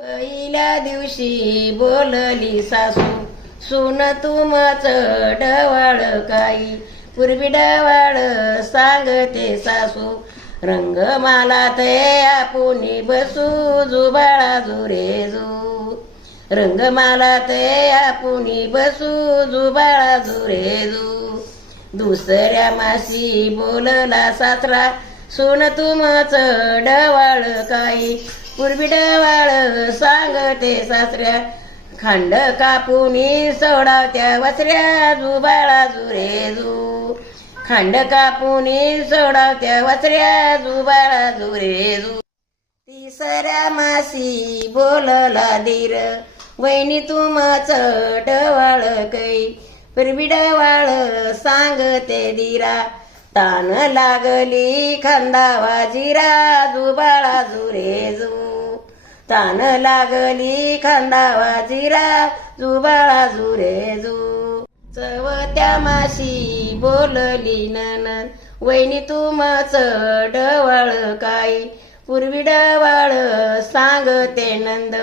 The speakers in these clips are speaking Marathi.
पहिल्या दिवशी बोलली सासू, सून तुमच डवाळ काही. पूर्वी डवाळ सांगते सासू, रंग मला ते आपुनी बसू. जुबाळा जुरेजू, रंग मला ते आपुनी बसू. जुबाळा जुरेजू. दुसऱ्या मासी बोलला सासरा, सून तुमच डवाळ काही. पूर्वी डवाळ सांगते सासऱ्या, खांड कापुनी सोडावत्या वसऱ्या. जुबाळा जुरेजू, खांड कापुनी सोडावत्या वसऱ्या. जुबाळा जुरेजू. तिसऱ्या मासी बोलला धीर, वहिनी तुमच डवाळ कै. पूर्वी डवाळ सांगते धीरा, तान लागली खांदावा जिरा. जुबाळा जुरेजू, तान लागली खांदावा जिरा. जुबाळा जुरेजू. चवत्या माशी बोलली ननंद, वहिनी तुमच डवाळ काही. पूर्वी डवाळ सांगते नंद,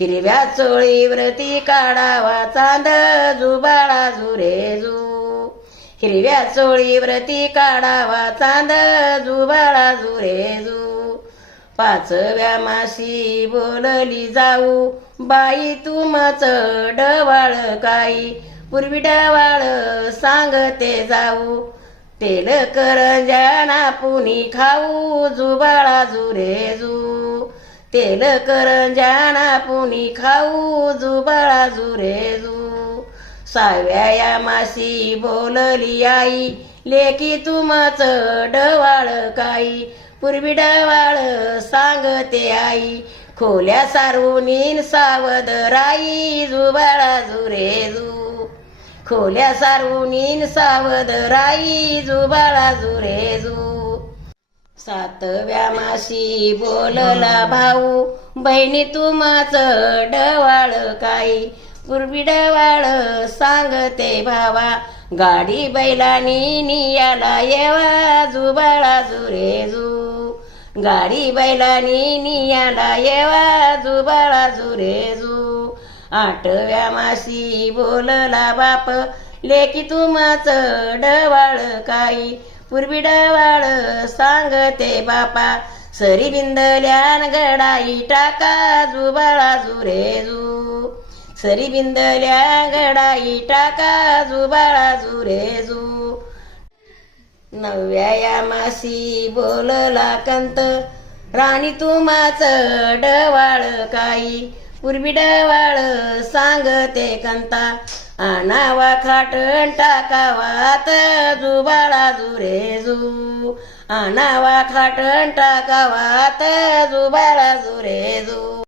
हिरव्या चोळीवरती काढावा चांद. जुबाळा जुरेजू, हिरव्या चोळीवरती काढावा चांद. जुबाळा जुरेजू. पाचव्या मासी बोलली जाऊ, बाई तुमच डवाळ काही. पूर्वी डवाळ सांगते जाऊ, तेल करंजाना पुनी खाऊ. जुबाळा जुरेजू, तेल करंजाना पुनी खाऊ. जुबाळा जुरेजू. सहाव्या मासी बोलली आई, लेकी तुमच डवाळ काही. पूर्वी डवाळ सांगते आई, खोल्या सारवून सावध राई. जुबाळा जुरेजू, खोल्या सारवून सावध राई. जुबाळा जुरेजू. सातव्या मासी बोलला भाऊ, बहिणी तुमच डवाळ काही. पूर्वी डवाळ सांगते भावा, गाडी बैलानी नियाला येवा. जुबाळा जुरेजू, गाडी बैलानी नियाला येवा. जुबाळा जुरेजू. आठव्या मासी बोलला बाप, लेकी तुमच डवाळ काही. पूर्वी डवाळ सांगते बापा, सरी बिंदल्यान गडाई टाका. जुबाळा जुरेजू, सरी बिंदल्या गडाई टाका. जुबाळा जुरेजू. नवव्या मासी बोलला कंत, राणी तुमच डवाळ काही. पूर्वी डवाळ सांगते कंता, आणावा खाटण टाकावात. जुबाळा जुरेजू, आणावा खाटण टाकावात. जुबाळा जुरेजू.